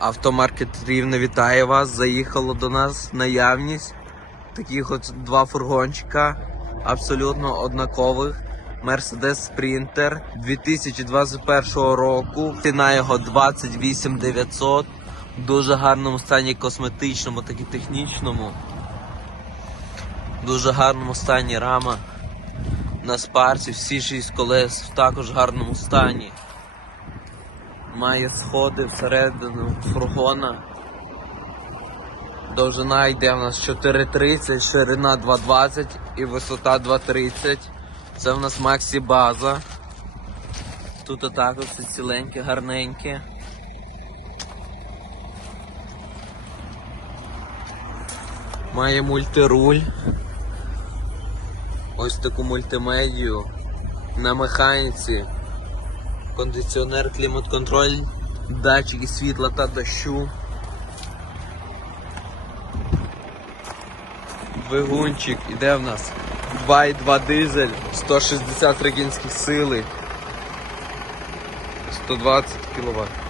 Автомаркет Рівне вітає вас. Заїхало до нас наявність. Таких от два фургончика абсолютно однакових. Mercedes Sprinter 2021 року. Ціна його 28 900. В дуже гарному стані косметичному, так і технічному. Дуже гарному стані рама. На спарці всі шість колес в також гарному стані. Має сходи всередину фургона. Довжина йде в нас 4,30, ширина 2,20 і висота 2,30. Це в нас Максі база. Тут також все ціленьке, гарненьке. Має мультируль. Ось таку мультимедію на механіці. Кондиціонер, клімат-контроль, датчики світла та дощу. Двигунчик іде в нас 2,2 дизель, 160 кінських сили, 120 кВт.